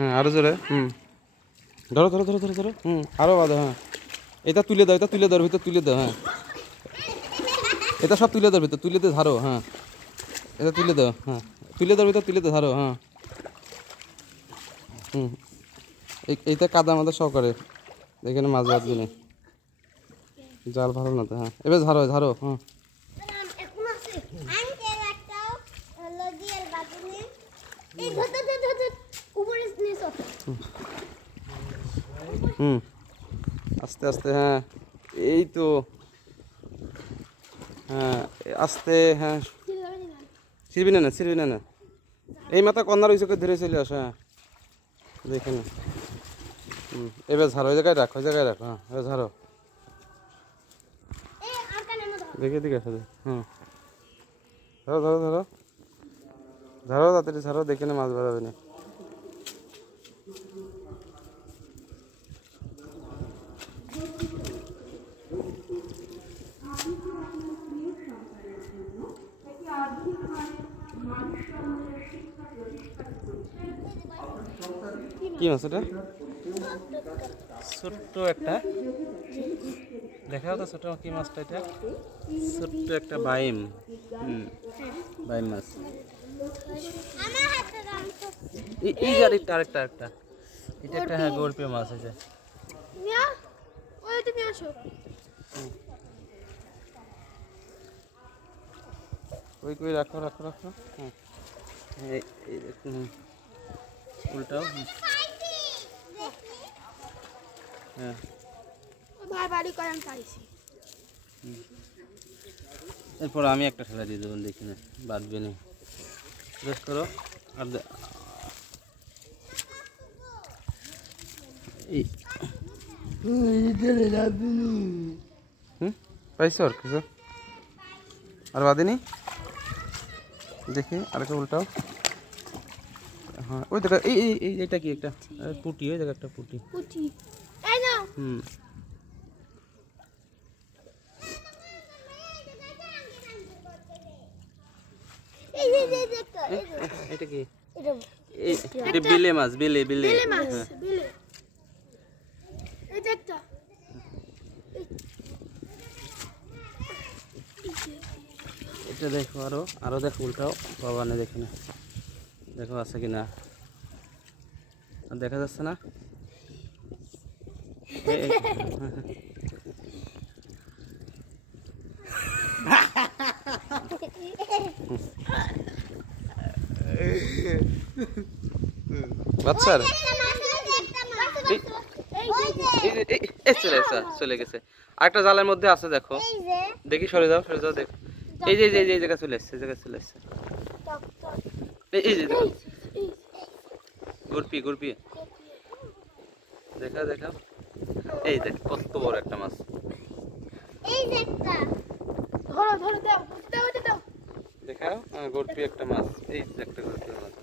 হ্যাঁ আরো জোরে। ধরো ধরো ধরো ধরো ধরো। আরো বাঁধো। হ্যাঁ এটা তুলে দাও, এটা তুলে দাও, ভিতর তুলে দাও। হ্যাঁ এটা সব তুলে দাও, ভিতর তুলে দিয়ে ধরো। হ্যাঁ এটা তুলে দাও। হ্যাঁ তুলে দাও, ভিতর তুলে দিয়ে ধরো। হ্যাঁ এইটা কাদা আমাদের সহকারে এখানে মাছ বাঁধবি না, জাল ভালো না তো। হ্যাঁ এবার ঝাড়ো ঝাড়ো। হ্যাঁ আস্তে আস্তে। হ্যাঁ এই তো। হ্যাঁ আস্তে। হ্যাঁ ছিড়বি না, ছিড়বি না। এই মাথা কর্নার ওই চোখে ধরে চলে আস। হ্যাঁ দেখে না। এবার ঝাড়ো, ওই জায়গায় রাখ, ওই জায়গায় রাখ। হ্যাঁ এবার ঝাড়ো, দেখে দিকে আসো। ধরো ধরো ধরো ঝাড়ো, তাড়াতাড়ি ঝাড়ো, দেখে না মাছ বেরোবে না। কি মাছ এটা? ছোট্ট একটা, দেখাও তো ছোট কি মাছটা এটা? ছোট্ট একটা বাইম। বাইম মাছ। এই যে আরেকটা আরেকটা আরেকটা, এটা একটা। হ্যাঁ গড়পে মাছ আছে। ওই কই রাখো রাখো রাখো। হ্যাঁ এই দেখুন উল্টাও। হ্যাঁ এরপর আমি একটা ঠেলা দিয়ে দেবো, দেখি না বাঁধবে না। বেশ করো। আর পাইছো আর কিছু আর বাঁধেনি, দেখি আরেকটা উল্টাও। হ্যাঁ ওই দেখা। এইটা কি একটা পুটি? ওই দেখা একটা পুটি। এটা কি? এটা বিলে মাছ, বিলে বিলে। এটা দেখো, আরো আরো দেখো, উল্টাও। বাবা না দেখে না, দেখো আছে কিনা। দেখা যাচ্ছে না। বাচ্চার চলে গেছে। আরেকটা জালের মধ্যে আছে, দেখো দেখি। সরে যাও সরে যাও, দেখো। এই যে এই জায়গায় চলে এসছে, এই জায়গায় চলে এসছে। এই যে গুরপি গুরপি, দেখা দেখা। এই দেখ কত বড় একটা মাছ। দেখাও। গুরপি একটা মাছ। এই একটা গুরপি মাছ।